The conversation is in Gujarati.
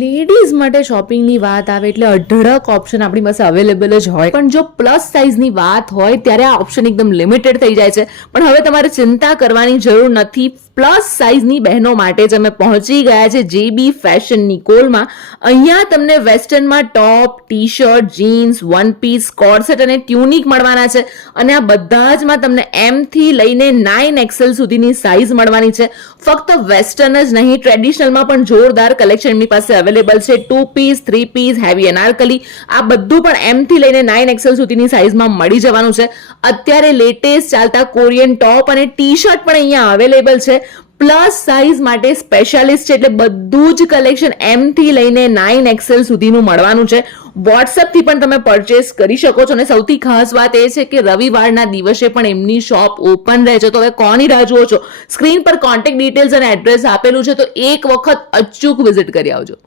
લેડીઝ માટે શોપિંગની વાત આવે એટલે અઢળક ઓપ્શન આપણી પાસે અવેલેબલ જ હોય, પણ જો પ્લસ સાઇઝની વાત હોય ત્યારે આ ઓપ્શન એકદમ લિમિટેડ થઈ જાય છે. પણ હવે તમારે ચિંતા કરવાની જરૂર નથી. પ્લસ સાઇઝની બહેનો માટે જ અમે પહોંચી ગયા છે જેબી ફેશન નિકોલમાં. અહીંયા તમને વેસ્ટર્નમાં top, T shirt, jeans, one piece, corset અને ટ્યુનિક મળવાના છે. અને આ બધા જમાં તમને M થી લઈને 9XL સુધીની સાઇઝ મળવાની છે. ફક્ત વેસ્ટર્ન જ નહીં, ટ્રેડિશનલમાં પણ જોરદાર કલેક્શન એમની પાસે અવેલેબલ છે. 2 પીસ, 3 પીસ, હેવી અનારકલી, આ બધું પણ M થી લઈને 9XL સુધીની સાઇઝમાં મળી જવાનું છે. અત્યારે લેટેસ્ટ ચાલતા કોરિયન ટોપ અને ટી શર્ટ પણ અહીંયા અવેલેબલ છે. પ્લસ સાઇઝ માટે સ્પેશિયાલિસ્ટ છે, એટલે બધું જ કલેક્શન M થી લઈને 9XL સુધીનું મળવાનું છે. વોટ્સએપથી પણ તમે પરચેસ કરી શકો છો. અને સૌથી ખાસ વાત એ છે કે રવિવારના દિવસે પણ એમની શોપ ઓપન રહે છે. તો હવે કોની રાહ જુઓ છો? સ્ક્રીન પર કોન્ટેક્ટ ડિટેલ્સ અને એડ્રેસ આપેલું છે, તો એક વખત અચૂક વિઝિટ કરી આવજો.